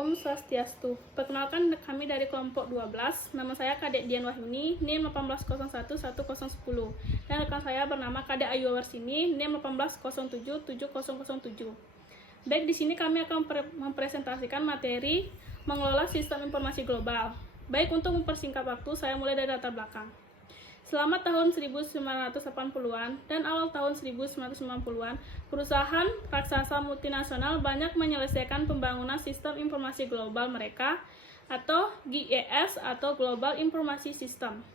Om Swastiastu. Perkenalkan, kami dari kelompok 12. Nama saya Kadek Dian Wahyuni, NIM 18011110. Dan rekan saya bernama Kadek Ayu Warsini, NIM 18077007. Baik, di sini kami akan mempresentasikan materi mengelola sistem informasi global. Baik, untuk mempersingkat waktu, saya mulai dari latar belakang. Selama tahun 1980-an dan awal tahun 1990-an, perusahaan raksasa multinasional banyak menyelesaikan pembangunan sistem informasi global mereka atau GIS atau Global Information System.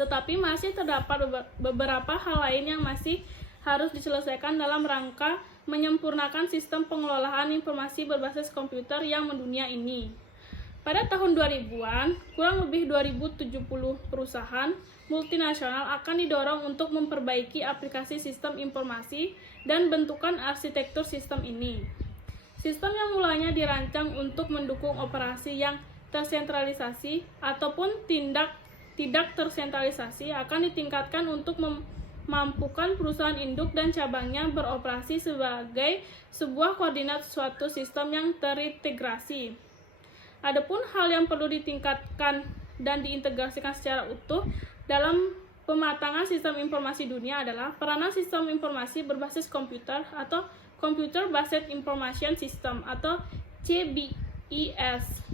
Tetapi masih terdapat beberapa hal lain yang masih harus diselesaikan dalam rangka menyempurnakan sistem pengelolaan informasi berbasis komputer yang mendunia ini. Pada tahun 2000-an, kurang lebih 2070 perusahaan multinasional akan didorong untuk memperbaiki aplikasi sistem informasi dan bentukan arsitektur sistem ini. Sistem yang mulanya dirancang untuk mendukung operasi yang tersentralisasi ataupun tidak tersentralisasi akan ditingkatkan untuk memampukan perusahaan induk dan cabangnya beroperasi sebagai sebuah koordinat suatu sistem yang terintegrasi. Adapun hal yang perlu ditingkatkan dan diintegrasikan secara utuh dalam pematangan sistem informasi dunia adalah peranan sistem informasi berbasis komputer atau Computer Based Information System atau CBIS.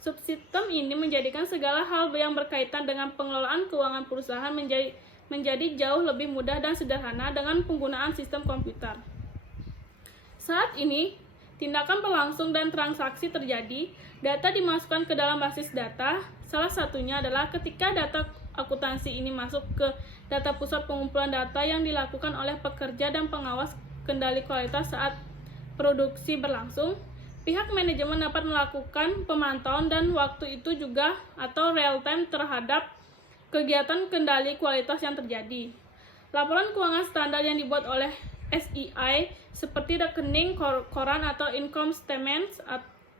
Subsistem ini menjadikan segala hal yang berkaitan dengan pengelolaan keuangan perusahaan menjadi jauh lebih mudah dan sederhana dengan penggunaan sistem komputer. Saat ini, tindakan berlangsung dan transaksi terjadi, data dimasukkan ke dalam basis data. Salah satunya adalah ketika data akuntansi ini masuk ke data pusat pengumpulan data yang dilakukan oleh pekerja dan pengawas kendali kualitas saat produksi berlangsung. Pihak manajemen dapat melakukan pemantauan dan waktu itu juga atau real time terhadap kegiatan kendali kualitas yang terjadi. Laporan keuangan standar yang dibuat oleh SEI seperti rekening koran atau income statements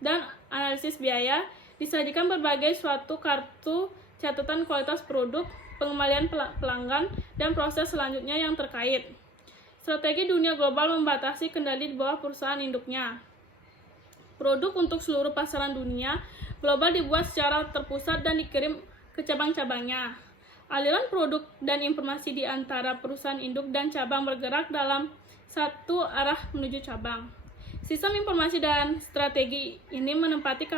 dan analisis biaya disajikan berbagai suatu kartu catatan kualitas produk, pengembalian pelanggan, dan proses selanjutnya yang terkait. Strategi dunia global membatasi kendali di bawah perusahaan induknya. Produk untuk seluruh pasaran dunia global dibuat secara terpusat dan dikirim ke cabang-cabangnya. Aliran produk dan informasi di antara perusahaan induk dan cabang bergerak dalam satu arah menuju cabang. Sistem informasi dan strategi ini menempati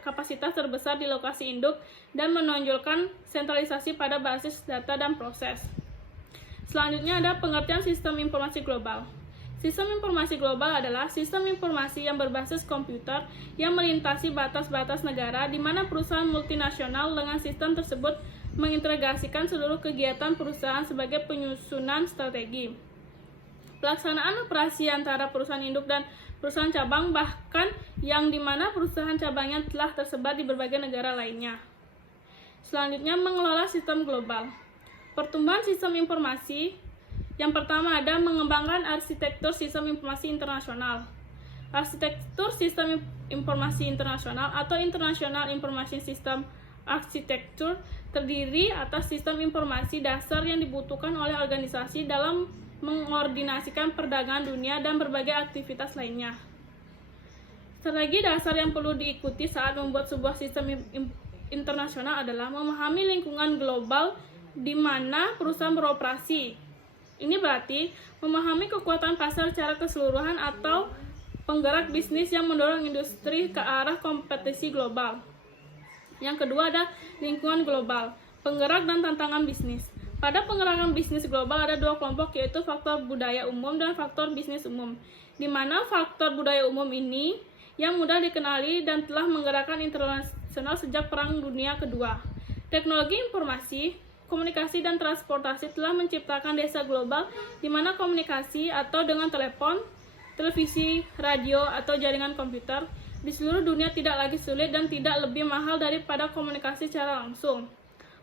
kapasitas terbesar di lokasi induk dan menonjolkan sentralisasi pada basis data dan proses. Selanjutnya ada pengertian sistem informasi global. Sistem informasi global adalah sistem informasi yang berbasis komputer yang melintasi batas-batas negara di mana perusahaan multinasional dengan sistem tersebut mengintegrasikan seluruh kegiatan perusahaan sebagai penyusunan strategi. Pelaksanaan operasi antara perusahaan induk dan perusahaan cabang bahkan yang dimana perusahaan cabangnya telah tersebar di berbagai negara lainnya. Selanjutnya, mengelola sistem global. Pertumbuhan sistem informasi. Yang pertama ada mengembangkan arsitektur sistem informasi internasional. Arsitektur sistem informasi internasional atau International Information System Architecture terdiri atas sistem informasi dasar yang dibutuhkan oleh organisasi dalam mengordinasikan perdagangan dunia dan berbagai aktivitas lainnya. Strategi dasar yang perlu diikuti saat membuat sebuah sistem internasional adalah memahami lingkungan global di mana perusahaan beroperasi. Ini berarti memahami kekuatan pasar secara keseluruhan atau penggerak bisnis yang mendorong industri ke arah kompetisi global. Yang kedua ada lingkungan global, penggerak dan tantangan bisnis. Pada pengerangan bisnis global ada dua kelompok, yaitu faktor budaya umum dan faktor bisnis umum, di mana faktor budaya umum ini yang mudah dikenali dan telah menggerakkan internasional sejak Perang Dunia Kedua. Teknologi informasi, komunikasi, dan transportasi telah menciptakan desa global di mana komunikasi atau dengan telepon, televisi, radio, atau jaringan komputer di seluruh dunia tidak lagi sulit dan tidak lebih mahal daripada komunikasi secara langsung.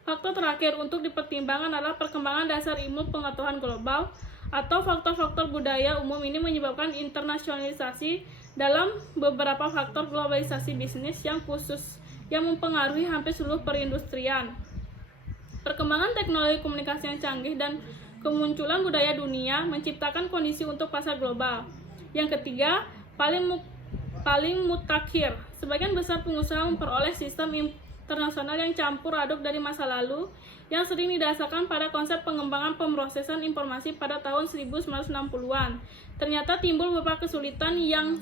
Faktor terakhir untuk dipertimbangkan adalah perkembangan dasar ilmu pengetahuan global atau faktor-faktor budaya umum ini menyebabkan internasionalisasi dalam beberapa faktor globalisasi bisnis yang khusus yang mempengaruhi hampir seluruh perindustrian. Perkembangan teknologi komunikasi yang canggih dan kemunculan budaya dunia menciptakan kondisi untuk pasar global. Yang ketiga, paling paling mutakhir. Sebagian besar pengusaha memperoleh sistem internasional yang campur aduk dari masa lalu yang sering didasarkan pada konsep pengembangan pemrosesan informasi pada tahun 1960-an. Ternyata timbul beberapa kesulitan yang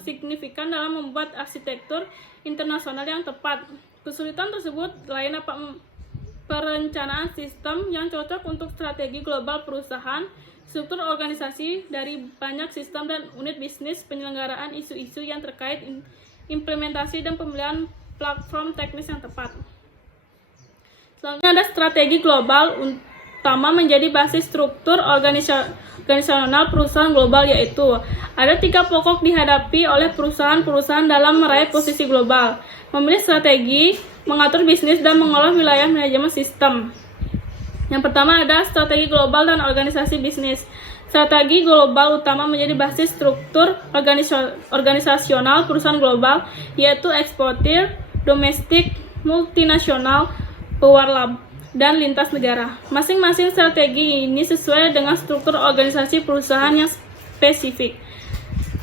signifikan dalam membuat arsitektur internasional yang tepat. Kesulitan tersebut lain perencanaan sistem yang cocok untuk strategi global perusahaan, struktur organisasi dari banyak sistem dan unit bisnis, penyelenggaraan isu-isu yang terkait implementasi dan pemilihan platform teknis yang tepat. Selanjutnya ada strategi global utama menjadi basis struktur organisasional perusahaan global, yaitu ada 3 pokok dihadapi oleh perusahaan-perusahaan dalam meraih posisi global: memilih strategi, mengatur bisnis, dan mengolah wilayah manajemen sistem. Yang pertama ada strategi global dan organisasi bisnis. Strategi global utama menjadi basis struktur organisasional perusahaan global, yaitu eksportir, domestik, multinasional, powerlab, dan lintas negara. Masing-masing strategi ini sesuai dengan struktur organisasi perusahaan yang spesifik.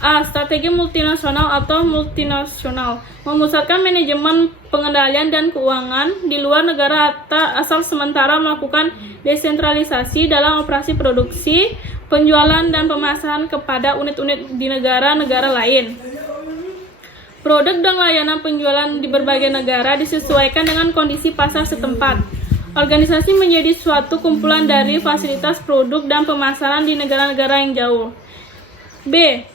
A. Strategi multinasional atau multinasional memusatkan manajemen, pengendalian, dan keuangan di luar negara asal sementara melakukan desentralisasi dalam operasi produksi, penjualan, dan pemasaran kepada unit-unit di negara-negara lain. Produk dan layanan penjualan di berbagai negara disesuaikan dengan kondisi pasar setempat. Organisasi menjadi suatu kumpulan dari fasilitas produk dan pemasaran di negara-negara yang jauh. B.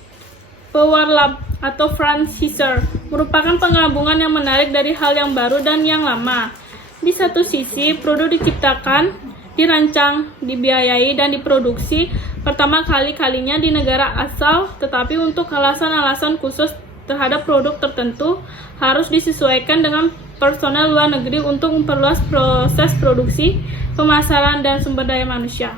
Powerlab atau franchisor merupakan penggabungan yang menarik dari hal yang baru dan yang lama. Di satu sisi, produk diciptakan, dirancang, dibiayai, dan diproduksi pertama kalinya di negara asal, tetapi untuk alasan-alasan khusus terhadap produk tertentu harus disesuaikan dengan personel luar negeri untuk memperluas proses produksi, pemasaran, dan sumber daya manusia.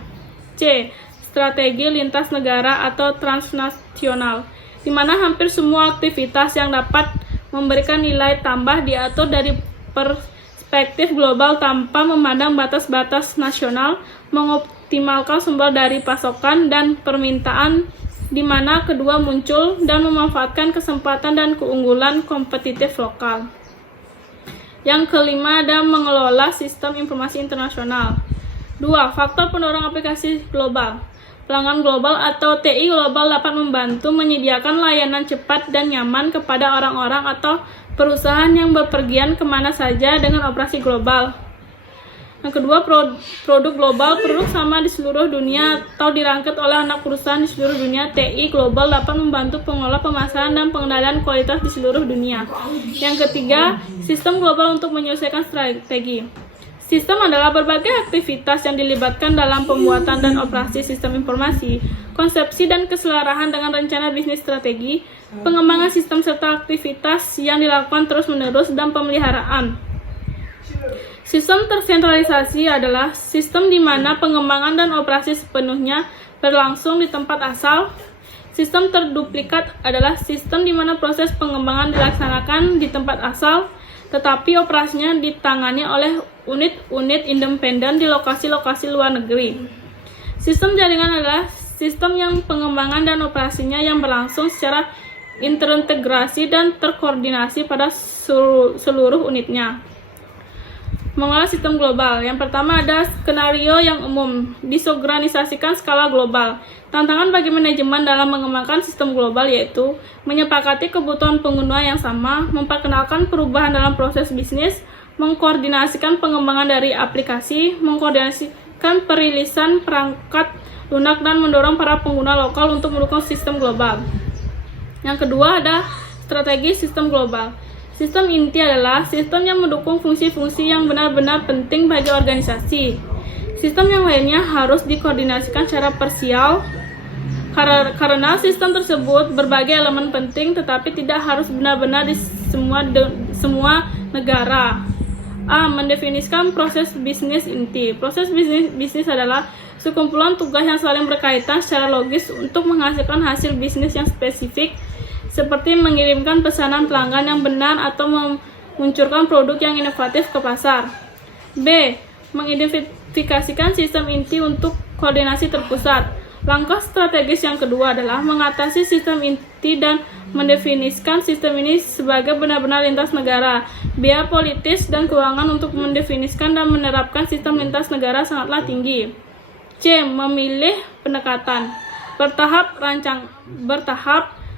C. Strategi lintas negara atau transnasional, di mana hampir semua aktivitas yang dapat memberikan nilai tambah diatur dari perspektif global tanpa memandang batas-batas nasional, mengoptimalkan sumber dari pasokan dan permintaan di mana kedua muncul dan memanfaatkan kesempatan dan keunggulan kompetitif lokal. Yang kelima ada mengelola sistem informasi internasional. 2. Faktor pendorong aplikasi global. Pelanggan global atau TI global dapat membantu menyediakan layanan cepat dan nyaman kepada orang-orang atau perusahaan yang bepergian kemana saja dengan operasi global. Yang kedua, produk global, produk sama di seluruh dunia atau dirangkut oleh anak perusahaan di seluruh dunia. TI global dapat membantu pengelola pemasaran dan pengendalian kualitas di seluruh dunia. Yang ketiga, sistem global untuk menyelesaikan strategi. Sistem adalah berbagai aktivitas yang dilibatkan dalam pembuatan dan operasi sistem informasi, konsepsi dan keselarahan dengan rencana bisnis strategi, pengembangan sistem serta aktivitas yang dilakukan terus-menerus, dan pemeliharaan. Sistem tersentralisasi adalah sistem di mana pengembangan dan operasi sepenuhnya berlangsung di tempat asal. Sistem terduplikat adalah sistem di mana proses pengembangan dilaksanakan di tempat asal, tetapi operasinya ditangani oleh unit-unit independen di lokasi-lokasi luar negeri. Sistem jaringan adalah sistem yang pengembangan dan operasinya yang berlangsung secara terintegrasi dan terkoordinasi pada seluruh unitnya. Mengelola sistem global. Yang pertama ada skenario yang umum, disorganisasikan skala global. Tantangan bagi manajemen dalam mengembangkan sistem global yaitu menyepakati kebutuhan pengguna yang sama, memperkenalkan perubahan dalam proses bisnis, mengkoordinasikan pengembangan dari aplikasi, mengkoordinasikan perilisan perangkat lunak, dan mendorong para pengguna lokal untuk mendukung sistem global. Yang kedua ada strategi sistem global. Sistem inti adalah sistem yang mendukung fungsi-fungsi yang benar-benar penting bagi organisasi. Sistem yang lainnya harus dikoordinasikan secara parsial karena sistem tersebut berbagai elemen penting tetapi tidak harus benar-benar di semua negara. A. Mendefinisikan proses bisnis inti. Proses bisnis adalah sekumpulan tugas yang saling berkaitan secara logis untuk menghasilkan hasil bisnis yang spesifik, seperti mengirimkan pesanan pelanggan yang benar atau meluncurkan produk yang inovatif ke pasar. B. Mengidentifikasikan sistem inti untuk koordinasi terpusat. Langkah strategis yang kedua adalah mengatasi sistem inti dan mendefinisikan sistem ini sebagai benar-benar lintas negara. Biaya politis dan keuangan untuk mendefinisikan dan menerapkan sistem lintas negara sangatlah tinggi. C. Memilih pendekatan bertahap,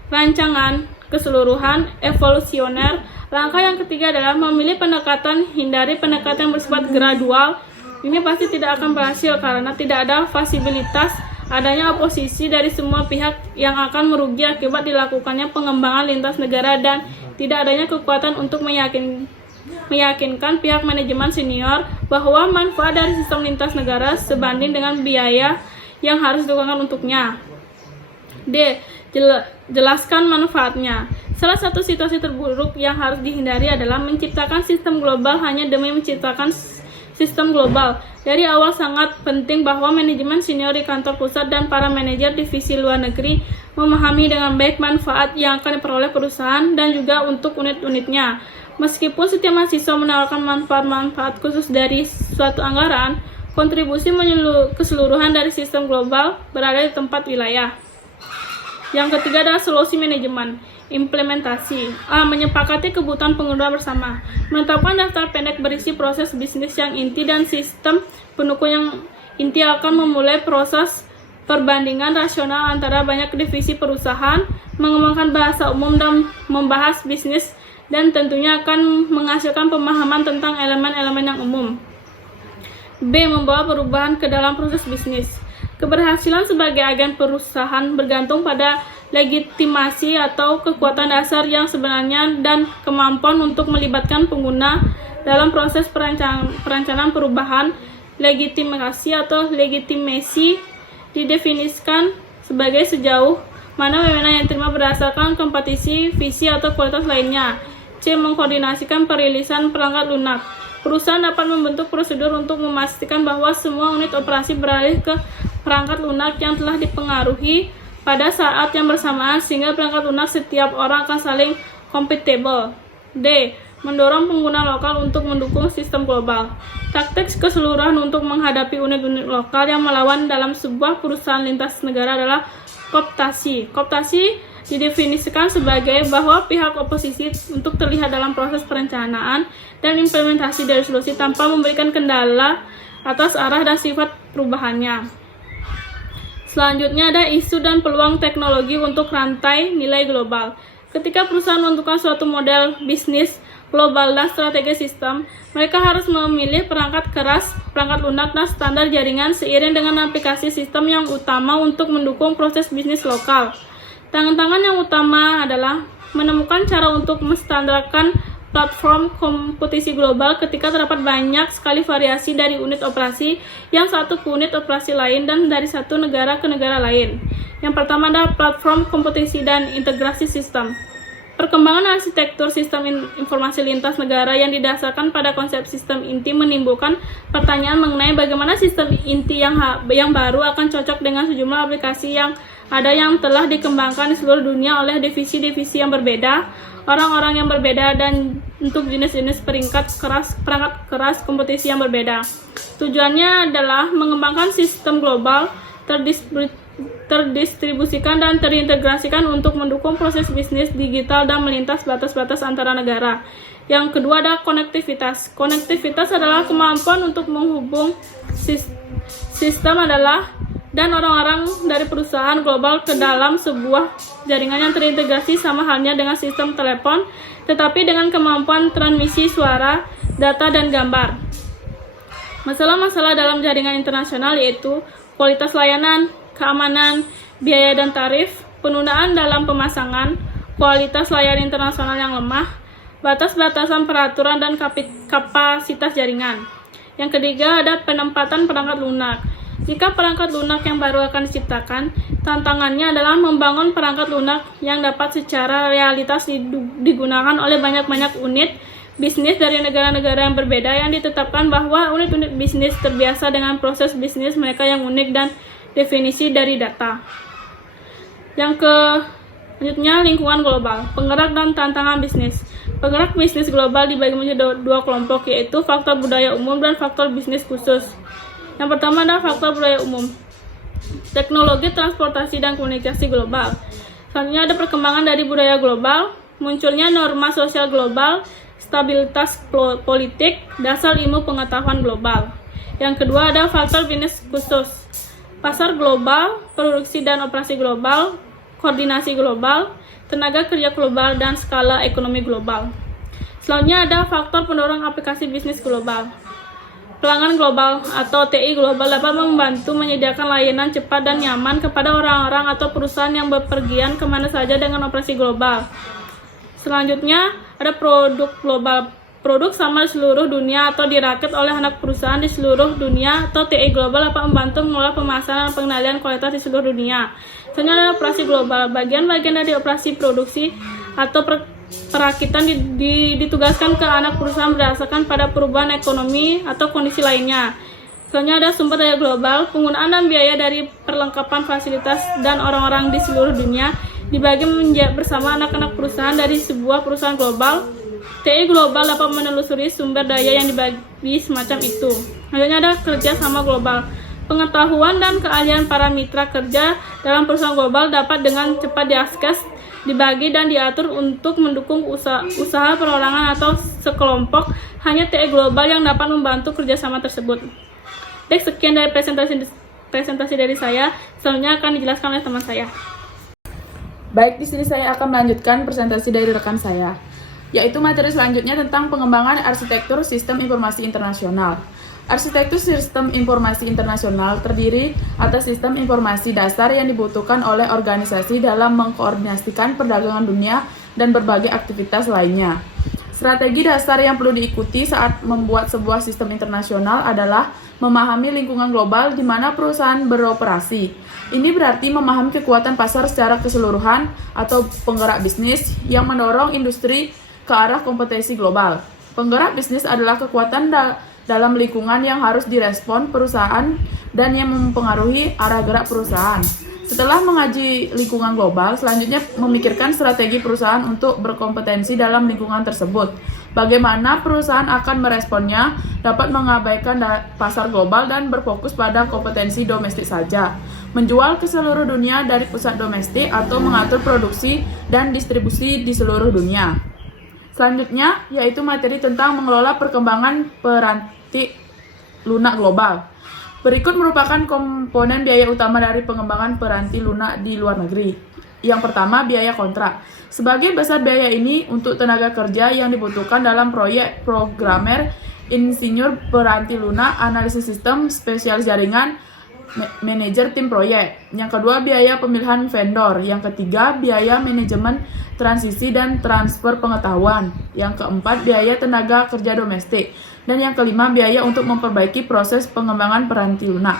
rancangan keseluruhan, evolusioner. Langkah yang ketiga adalah memilih pendekatan, hindari pendekatan yang bersifat gradual. Ini pasti tidak akan berhasil karena tidak ada fasibilitas adanya oposisi dari semua pihak yang akan merugi akibat dilakukannya pengembangan lintas negara dan tidak adanya kekuatan untuk meyakinkan pihak manajemen senior bahwa manfaat dari sistem lintas negara sebanding dengan biaya yang harus dikeluarkan untuknya. D. Jelaskan manfaatnya. Salah satu situasi terburuk yang harus dihindari adalah menciptakan sistem global hanya demi menciptakan sistem global. Dari awal sangat penting bahwa manajemen senior di kantor pusat dan para manajer divisi luar negeri memahami dengan baik manfaat yang akan diperoleh perusahaan dan juga untuk unit-unitnya. Meskipun setiap mahasiswa menawarkan manfaat-manfaat khusus dari suatu anggaran, kontribusi keseluruhan dari sistem global berada di tempat wilayah. Yang ketiga adalah solusi manajemen. Implementasi. A. Menyepakati kebutuhan pengguna bersama. Menetapkan daftar pendek berisi proses bisnis yang inti dan sistem pendukung yang inti akan memulai proses perbandingan rasional antara banyak divisi perusahaan, mengembangkan bahasa umum dan membahas bisnis, dan tentunya akan menghasilkan pemahaman tentang elemen-elemen yang umum. B. Membawa perubahan ke dalam proses bisnis. Keberhasilan sebagai agen perusahaan bergantung pada legitimasi atau kekuatan dasar yang sebenarnya dan kemampuan untuk melibatkan pengguna dalam proses perencanaan perubahan. Legitimasi atau legitimasi didefinisikan sebagai sejauh mana wewenang yang diterima berdasarkan kompetisi, visi, atau kualitas lainnya. C. Mengkoordinasikan perilisan perangkat lunak. Perusahaan dapat membentuk prosedur untuk memastikan bahwa semua unit operasi beralih ke perangkat lunak yang telah dipengaruhi pada saat yang bersamaan sehingga perangkat lunak setiap orang akan saling compatible. D. Mendorong pengguna lokal untuk mendukung sistem global. Taktik keseluruhan untuk menghadapi unit-unit lokal yang melawan dalam sebuah perusahaan lintas negara adalah kooptasi. Kooptasi didefinisikan sebagai bahwa pihak oposisi untuk terlihat dalam proses perencanaan dan implementasi dari solusi tanpa memberikan kendala atas arah dan sifat perubahannya. Selanjutnya ada isu dan peluang teknologi untuk rantai nilai global. Ketika perusahaan menentukan suatu model bisnis global dan strategi sistem, mereka harus memilih perangkat keras, perangkat lunak, dan standar jaringan seiring dengan aplikasi sistem yang utama untuk mendukung proses bisnis lokal. Tantangan yang utama adalah menemukan cara untuk menstandarkan platform kompetisi global ketika terdapat banyak sekali variasi dari unit operasi yang satu ke unit operasi lain dan dari satu negara ke negara lain. Yang pertama adalah platform kompetisi dan integrasi sistem. Perkembangan arsitektur sistem informasi lintas negara yang didasarkan pada konsep sistem inti menimbulkan pertanyaan mengenai bagaimana sistem inti yang baru akan cocok dengan sejumlah aplikasi yang ada yang telah dikembangkan di seluruh dunia oleh divisi-divisi yang berbeda, orang-orang yang berbeda, dan untuk jenis-jenis perangkat keras kompetisi yang berbeda. Tujuannya adalah mengembangkan sistem global terdistribusikan dan terintegrasikan untuk mendukung proses bisnis digital dan melintas batas-batas antara negara. Yang kedua adalah konektivitas. Konektivitas adalah kemampuan untuk menghubung sistem dan orang-orang dari perusahaan global ke dalam sebuah jaringan yang terintegrasi sama halnya dengan sistem telepon, tetapi dengan kemampuan transmisi suara, data, dan gambar. Masalah-masalah dalam jaringan internasional yaitu kualitas layanan, keamanan, biaya dan tarif, penundaan dalam pemasangan, kualitas layanan internasional yang lemah, batas-batasan peraturan dan kapasitas jaringan. Yang ketiga ada penempatan perangkat lunak. Jika perangkat lunak yang baru akan diciptakan, tantangannya adalah membangun perangkat lunak yang dapat secara realitas digunakan oleh banyak-banyak unit bisnis dari negara-negara yang berbeda yang ditetapkan bahwa unit-unit bisnis terbiasa dengan proses bisnis mereka yang unik dan definisi dari data. Yang selanjutnya lingkungan global, penggerak dan tantangan bisnis. Penggerak bisnis global dibagi menjadi dua kelompok, yaitu faktor budaya umum dan faktor bisnis khusus. Yang pertama adalah faktor budaya umum. teknologi transportasi dan komunikasi global. Selanjutnya ada perkembangan dari budaya global, munculnya norma sosial global, stabilitas politik, dasar ilmu pengetahuan global. Yang kedua ada faktor bisnis khusus, pasar global, produksi dan operasi global, koordinasi global, tenaga kerja global, dan skala ekonomi global. Selanjutnya ada faktor pendorong aplikasi bisnis global. Pelanggan global atau TI global dapat membantu menyediakan layanan cepat dan nyaman kepada orang-orang atau perusahaan yang bepergian kemana saja dengan operasi global. Selanjutnya ada produk global. Produk sama di seluruh dunia atau dirakit oleh anak perusahaan di seluruh dunia atau TI global dapat membantu mengelola pemasaran dan pengendalian kualitas di seluruh dunia. Selanjutnya ada operasi global. Bagian-bagian dari operasi produksi atau perakitan ditugaskan ke anak perusahaan berdasarkan pada perubahan ekonomi atau kondisi lainnya. Selanjutnya ada sumber daya global. Penggunaan dan biaya dari perlengkapan fasilitas dan orang-orang di seluruh dunia dibagi bersama anak-anak perusahaan dari sebuah perusahaan global. TI global dapat menelusuri sumber daya yang dibagi semacam itu. Selanjutnya ada kerja sama global. Pengetahuan dan keahlian para mitra kerja dalam perusahaan global dapat dengan cepat diakses, dibagi dan diatur untuk mendukung usaha perorangan atau sekelompok. Hanya TI global yang dapat membantu kerjasama tersebut. Baik, sekian dari presentasi dari saya. Selanjutnya akan dijelaskan oleh teman saya. Baik, di sini saya akan melanjutkan presentasi dari rekan saya, yaitu materi selanjutnya tentang pengembangan arsitektur sistem informasi internasional. Arsitektur sistem informasi internasional terdiri atas sistem informasi dasar yang dibutuhkan oleh organisasi dalam mengkoordinasikan perdagangan dunia dan berbagai aktivitas lainnya. Strategi dasar yang perlu diikuti saat membuat sebuah sistem internasional adalah memahami lingkungan global di mana perusahaan beroperasi. Ini berarti memahami kekuatan pasar secara keseluruhan atau penggerak bisnis yang mendorong industri ke arah kompetensi global. Penggerak bisnis adalah kekuatan dalam lingkungan yang harus direspon perusahaan dan yang mempengaruhi arah gerak perusahaan. Setelah mengaji lingkungan global, selanjutnya memikirkan strategi perusahaan untuk berkompetensi dalam lingkungan tersebut. Bagaimana perusahaan akan meresponnya, dapat mengabaikan pasar global dan berfokus pada kompetensi domestik saja, menjual ke seluruh dunia dari pusat domestik atau mengatur produksi dan distribusi di seluruh dunia. Selanjutnya, yaitu materi tentang mengelola perkembangan peranti lunak global. Berikut merupakan komponen biaya utama dari pengembangan peranti lunak di luar negeri. Yang pertama, biaya kontrak. Sebagian besar biaya ini untuk tenaga kerja yang dibutuhkan dalam proyek programmer, insinyur peranti lunak, analisis sistem, spesialis jaringan, manajer tim proyek. Yang kedua, biaya pemilihan vendor. Yang ketiga, biaya manajemen transisi dan transfer pengetahuan. Yang keempat, biaya tenaga kerja domestik. Dan yang kelima, biaya untuk memperbaiki proses pengembangan peranti lunak.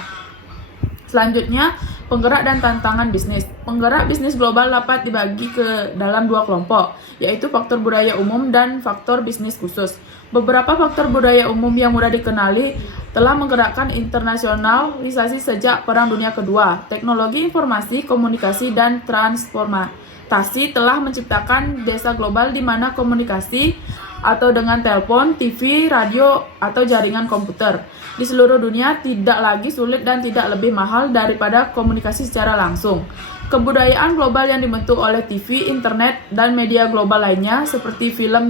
Selanjutnya, penggerak dan tantangan bisnis. Penggerak bisnis global dapat dibagi ke dalam dua kelompok, yaitu faktor budaya umum dan faktor bisnis khusus. Beberapa faktor budaya umum yang mudah dikenali telah menggerakkan internasionalisasi sejak Perang Dunia Kedua. Teknologi informasi, komunikasi, dan transportasi telah menciptakan desa global di mana komunikasi atau dengan telepon, TV, radio, atau jaringan komputer di seluruh dunia tidak lagi sulit dan tidak lebih mahal daripada komunikasi secara langsung. Kebudayaan global yang dibentuk oleh TV, internet, dan media global lainnya seperti film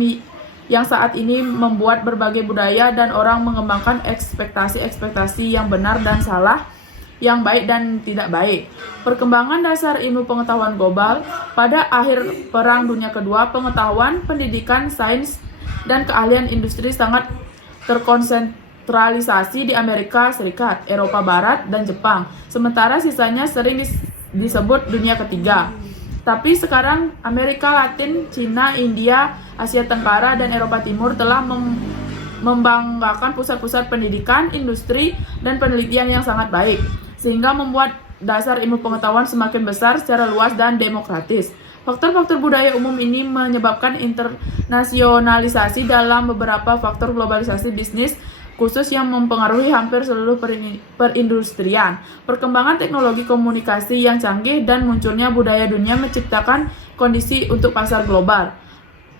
yang saat ini membuat berbagai budaya dan orang mengembangkan ekspektasi-ekspektasi yang benar dan salah, yang baik dan tidak baik. Perkembangan dasar ilmu pengetahuan global pada akhir Perang Dunia Kedua, pengetahuan, pendidikan, sains, dan keahlian industri sangat terkonsentralisasi di Amerika Serikat, Eropa Barat, dan Jepang. Sementara sisanya sering disebut dunia ketiga. Tapi sekarang Amerika Latin, Cina, India, Asia Tenggara, dan Eropa Timur telah membanggakan pusat-pusat pendidikan, industri, dan penelitian yang sangat baik, sehingga membuat dasar ilmu pengetahuan semakin besar secara luas dan demokratis. Faktor-faktor budaya umum ini menyebabkan internasionalisasi dalam beberapa faktor globalisasi bisnis khusus yang mempengaruhi hampir seluruh perindustrian. Perkembangan teknologi komunikasi yang canggih dan munculnya budaya dunia menciptakan kondisi untuk pasar global.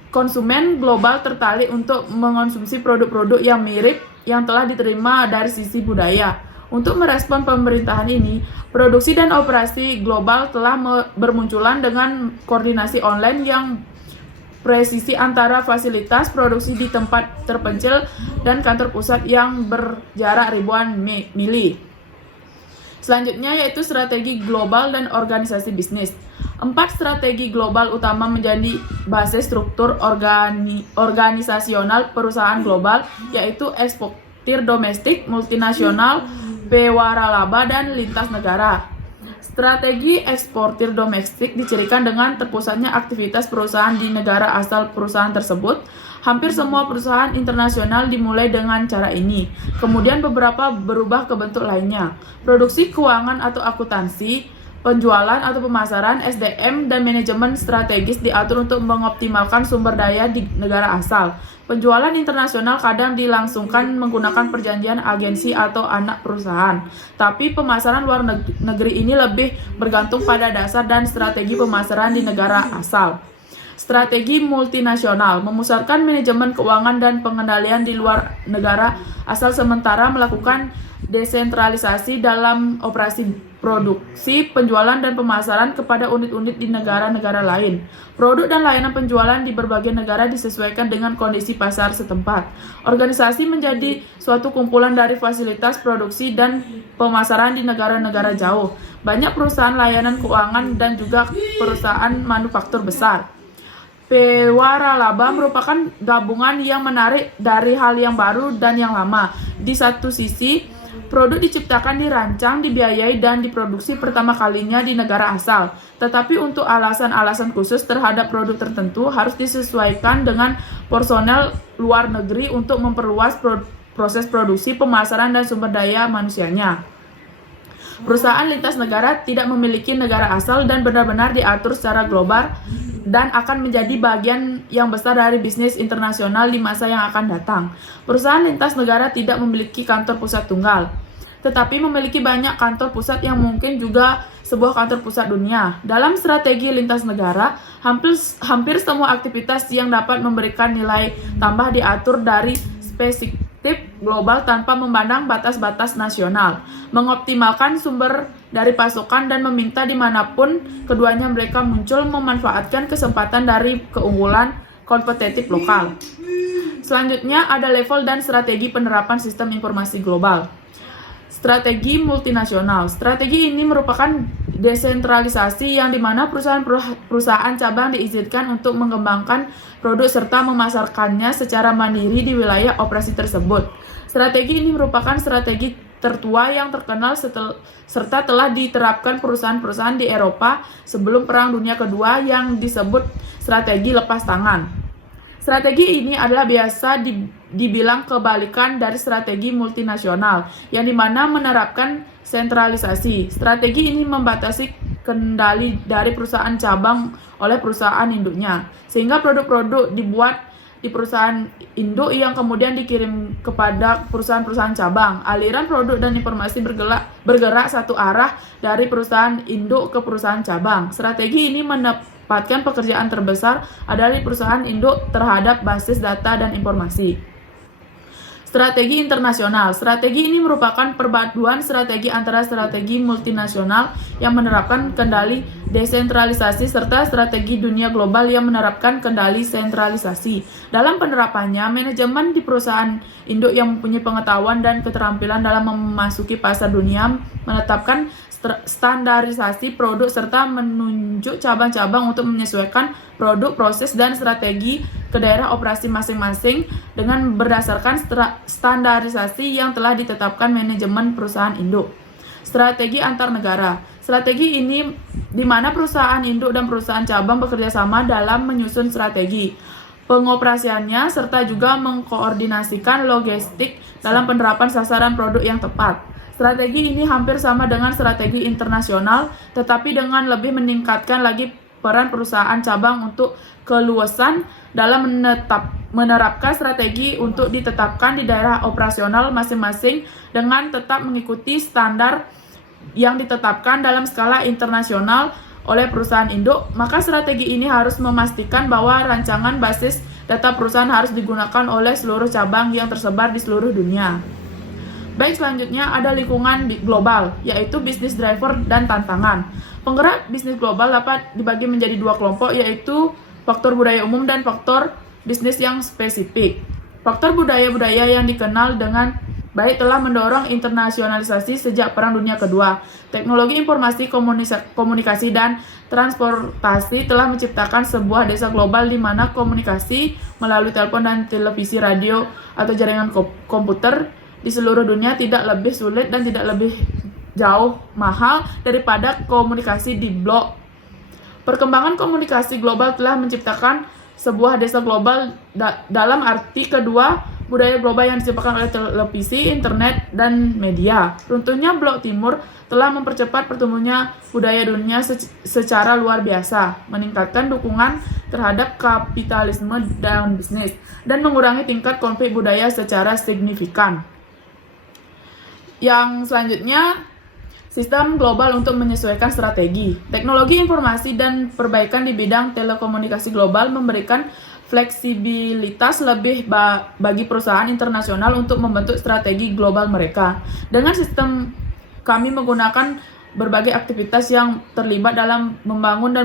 Konsumen global tertarik untuk mengonsumsi produk-produk yang mirip yang telah diterima dari sisi budaya. Untuk merespon pemerintahan ini, produksi dan operasi global telah bermunculan dengan koordinasi online yang presisi antara fasilitas produksi di tempat terpencil dan kantor pusat yang berjarak ribuan mili. Selanjutnya yaitu strategi global dan organisasi bisnis. 4 strategi global utama menjadi basis struktur organisasional perusahaan global, yaitu eksportir domestik, multinasional, pewaralaba, dan lintas negara. Strategi eksportir domestik dicirikan dengan terpusatnya aktivitas perusahaan di negara asal perusahaan tersebut. Hampir semua perusahaan internasional dimulai dengan cara ini. Kemudian beberapa berubah ke bentuk lainnya. Produksi keuangan atau akuntansi, penjualan atau pemasaran, SDM, dan manajemen strategis diatur untuk mengoptimalkan sumber daya di negara asal. Penjualan internasional kadang dilangsungkan menggunakan perjanjian agensi atau anak perusahaan. Tapi pemasaran luar negeri ini lebih bergantung pada dasar dan strategi pemasaran di negara asal. Strategi multinasional memusatkan manajemen keuangan dan pengendalian di luar negara asal sementara melakukan desentralisasi dalam operasi produksi, penjualan, dan pemasaran kepada unit-unit di negara-negara lain. Produk dan layanan penjualan di berbagai negara disesuaikan dengan kondisi pasar setempat. Organisasi menjadi suatu kumpulan dari fasilitas produksi dan pemasaran di negara-negara jauh. Banyak perusahaan layanan keuangan dan juga perusahaan manufaktur besar. Pewaralaba merupakan gabungan yang menarik dari hal yang baru dan yang lama. Di satu sisi, produk diciptakan, dirancang, dibiayai, dan diproduksi pertama kalinya di negara asal. Tetapi untuk alasan-alasan khusus terhadap produk tertentu harus disesuaikan dengan personel luar negeri untuk memperluas proses produksi, pemasaran, dan sumber daya manusianya. Perusahaan lintas negara tidak memiliki negara asal dan benar-benar diatur secara global dan akan menjadi bagian yang besar dari bisnis internasional di masa yang akan datang. Perusahaan lintas negara tidak memiliki kantor pusat tunggal, tetapi memiliki banyak kantor pusat yang mungkin juga sebuah kantor pusat dunia. Dalam strategi lintas negara, hampir semua aktivitas yang dapat memberikan nilai tambah diatur dari spesifik global tanpa memandang batas-batas nasional, mengoptimalkan sumber dari pasokan dan meminta dimanapun keduanya mereka muncul memanfaatkan kesempatan dari keunggulan kompetitif lokal. Selanjutnya ada level dan strategi penerapan sistem informasi global. Strategi multinasional. Strategi ini merupakan desentralisasi yang dimana perusahaan cabang diizinkan untuk mengembangkan produk serta memasarkannya secara mandiri di wilayah operasi tersebut. Strategi ini merupakan strategi tertua yang terkenal serta telah diterapkan perusahaan-perusahaan di Eropa sebelum Perang Dunia Kedua yang disebut strategi lepas tangan. Strategi ini adalah biasa dibilang kebalikan dari strategi multinasional, yang dimana menerapkan sentralisasi. Strategi ini membatasi kendali dari perusahaan cabang oleh perusahaan induknya, sehingga produk-produk dibuat di perusahaan induk yang kemudian dikirim kepada perusahaan-perusahaan cabang. Aliran produk dan informasi bergerak satu arah dari perusahaan induk ke perusahaan cabang. Strategi ini menempatkan pekerjaan terbesar adalah di perusahaan induk terhadap basis data dan informasi. Strategi internasional. Strategi ini merupakan perpaduan strategi antara strategi multinasional yang menerapkan kendali desentralisasi serta strategi dunia global yang menerapkan kendali sentralisasi. Dalam penerapannya, manajemen di perusahaan induk yang mempunyai pengetahuan dan keterampilan dalam memasuki pasar dunia menetapkan standarisasi produk serta menunjuk cabang-cabang untuk menyesuaikan produk, proses, dan strategi ke daerah operasi masing-masing dengan berdasarkan standarisasi yang telah ditetapkan manajemen perusahaan induk. Strategi antar negara. Strategi ini di mana perusahaan induk dan perusahaan cabang bekerja sama dalam menyusun strategi pengoperasiannya serta juga mengkoordinasikan logistik dalam penerapan sasaran produk yang tepat. Strategi ini hampir sama dengan strategi internasional, tetapi dengan lebih meningkatkan lagi peran perusahaan cabang untuk keluasan dalam menerapkan strategi untuk ditetapkan di daerah operasional masing-masing dengan tetap mengikuti standar yang ditetapkan dalam skala internasional oleh perusahaan induk. Maka strategi ini harus memastikan bahwa rancangan basis data perusahaan harus digunakan oleh seluruh cabang yang tersebar di seluruh dunia. Baik, selanjutnya ada lingkungan global, yaitu bisnis driver dan tantangan. Penggerak bisnis global dapat dibagi menjadi dua kelompok, yaitu faktor budaya umum dan faktor bisnis yang spesifik. Faktor budaya-budaya yang dikenal dengan baik telah mendorong internasionalisasi sejak Perang Dunia Kedua. Teknologi informasi, komunikasi, dan transportasi telah menciptakan sebuah desa global di mana komunikasi melalui telepon dan televisi, radio, atau jaringan komputer di seluruh dunia tidak lebih sulit dan tidak lebih jauh mahal daripada komunikasi di blok. Perkembangan komunikasi global telah menciptakan sebuah desa global dalam arti kedua budaya global yang disebabkan oleh televisi, internet, dan media. Runtuhnya blok timur telah mempercepat pertumbuhannya budaya dunia secara luar biasa, meningkatkan dukungan terhadap kapitalisme dan bisnis, dan mengurangi tingkat konflik budaya secara signifikan. Yang selanjutnya, sistem global untuk menyesuaikan strategi. Teknologi informasi dan perbaikan di bidang telekomunikasi global memberikan fleksibilitas lebih bagi perusahaan internasional untuk membentuk strategi global mereka. Dengan sistem, kami menggunakan berbagai aktivitas yang terlibat dalam membangun dan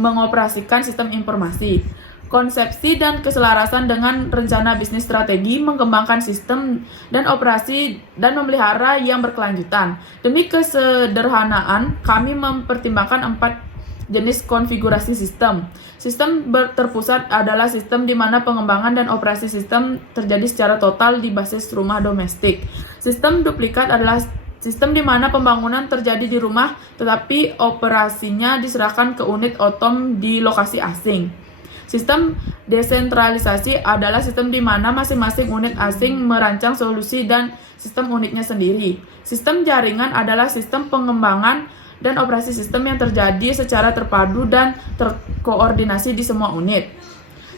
mengoperasikan sistem informasi. Konsepsi dan keselarasan dengan rencana bisnis, strategi, mengembangkan sistem dan operasi, dan memelihara yang berkelanjutan. Demi kesederhanaan, kami mempertimbangkan 4 jenis konfigurasi sistem. Sistem terpusat adalah sistem di mana pengembangan dan operasi sistem terjadi secara total di basis rumah domestik. Sistem duplikat adalah sistem di mana pembangunan terjadi di rumah tetapi operasinya diserahkan ke unit otom di lokasi asing. Sistem desentralisasi adalah sistem di mana masing-masing unit asing merancang solusi dan sistem unitnya sendiri. Sistem jaringan adalah sistem pengembangan dan operasi sistem yang terjadi secara terpadu dan terkoordinasi di semua unit.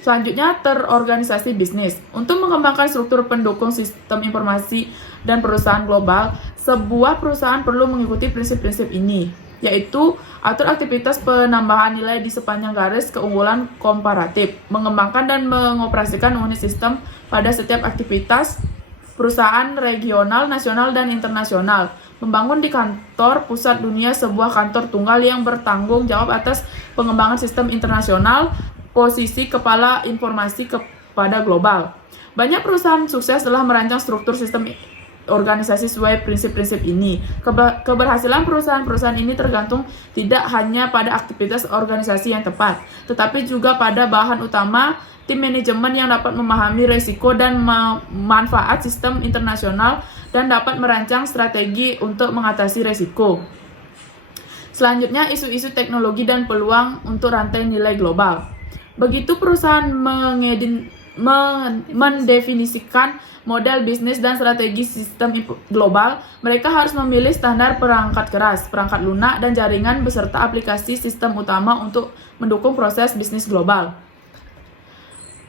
Selanjutnya, terorganisasi bisnis. Untuk mengembangkan struktur pendukung sistem informasi dan perusahaan global, sebuah perusahaan perlu mengikuti prinsip-prinsip ini, yaitu atur aktivitas penambahan nilai di sepanjang garis keunggulan komparatif, mengembangkan dan mengoperasikan unit sistem pada setiap aktivitas perusahaan regional, nasional, dan internasional, membangun di kantor pusat dunia sebuah kantor tunggal yang bertanggung jawab atas pengembangan sistem internasional, posisi kepala informasi kepada global. Banyak perusahaan sukses telah merancang struktur sistem organisasi sesuai prinsip-prinsip ini. Keberhasilan perusahaan-perusahaan ini tergantung tidak hanya pada aktivitas organisasi yang tepat, tetapi juga pada bahan utama, tim manajemen yang dapat memahami risiko dan manfaat sistem internasional dan dapat merancang strategi untuk mengatasi risiko. Selanjutnya, isu-isu teknologi dan peluang untuk rantai nilai global. Begitu perusahaan mendefinisikan model bisnis dan strategi sistem global, mereka harus memilih standar perangkat keras, perangkat lunak, dan jaringan beserta aplikasi sistem utama untuk mendukung proses bisnis global.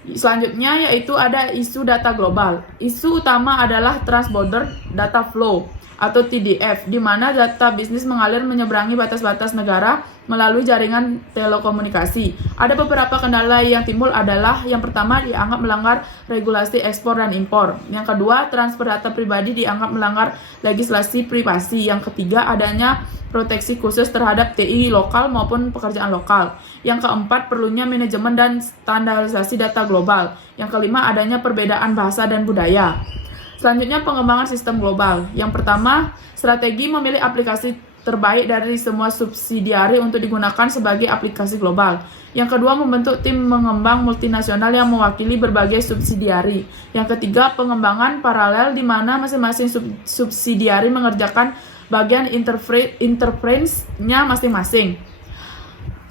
Selanjutnya yaitu ada isu data global. Isu utama adalah Transborder Data Flow atau TDF, di mana data bisnis mengalir menyeberangi batas-batas negara melalui jaringan telekomunikasi. Ada beberapa kendala yang timbul adalah yang pertama dianggap melanggar regulasi ekspor dan impor. Yang kedua, transfer data pribadi dianggap melanggar legislasi privasi. Yang ketiga, adanya proteksi khusus terhadap TI lokal maupun pekerjaan lokal. Yang keempat, perlunya manajemen dan standarisasi data global. Yang kelima, adanya perbedaan bahasa dan budaya. Selanjutnya, pengembangan sistem global. Yang pertama, strategi memilih aplikasi terbaik dari semua subsidiari untuk digunakan sebagai aplikasi global. Yang kedua, membentuk tim mengembang multinasional yang mewakili berbagai subsidiari. Yang ketiga, pengembangan paralel di mana masing-masing subsidiari mengerjakan bagian interference-nya masing-masing.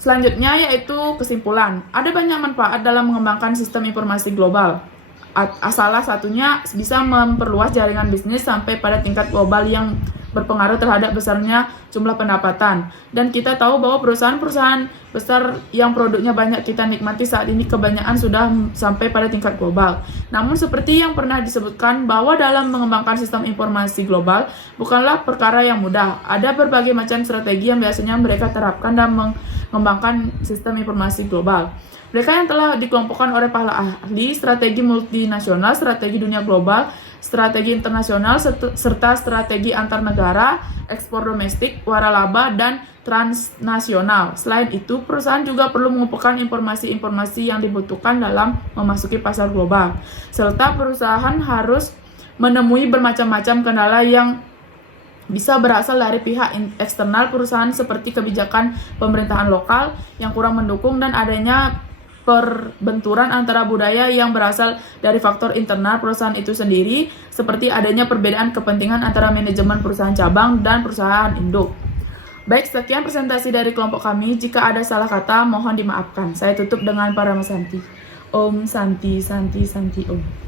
Selanjutnya yaitu kesimpulan. Ada banyak manfaat dalam mengembangkan sistem informasi global. Salah satunya bisa memperluas jaringan bisnis sampai pada tingkat global yang berpengaruh terhadap besarnya jumlah pendapatan. Dan kita tahu bahwa perusahaan-perusahaan besar yang produknya banyak kita nikmati saat ini kebanyakan sudah sampai pada tingkat global. Namun seperti yang pernah disebutkan bahwa dalam mengembangkan sistem informasi global bukanlah perkara yang mudah. Ada berbagai macam strategi yang biasanya mereka terapkan dalam mengembangkan sistem informasi global. Mereka yang telah dikelompokkan oleh para ahli, strategi multinasional, strategi dunia global, strategi internasional, serta strategi antar negara, ekspor domestik, waralaba, dan transnasional. Selain itu, perusahaan juga perlu mengumpulkan informasi-informasi yang dibutuhkan dalam memasuki pasar global, serta perusahaan harus menemui bermacam-macam kendala yang bisa berasal dari pihak eksternal perusahaan seperti kebijakan pemerintahan lokal yang kurang mendukung dan adanya perbenturan antara budaya yang berasal dari faktor internal perusahaan itu sendiri, seperti adanya perbedaan kepentingan antara manajemen perusahaan cabang dan perusahaan induk. Baik, sekian presentasi dari kelompok kami. Jika ada salah kata, mohon dimaafkan. Saya tutup dengan Paramasanti. Om Santi Santi Santi Om.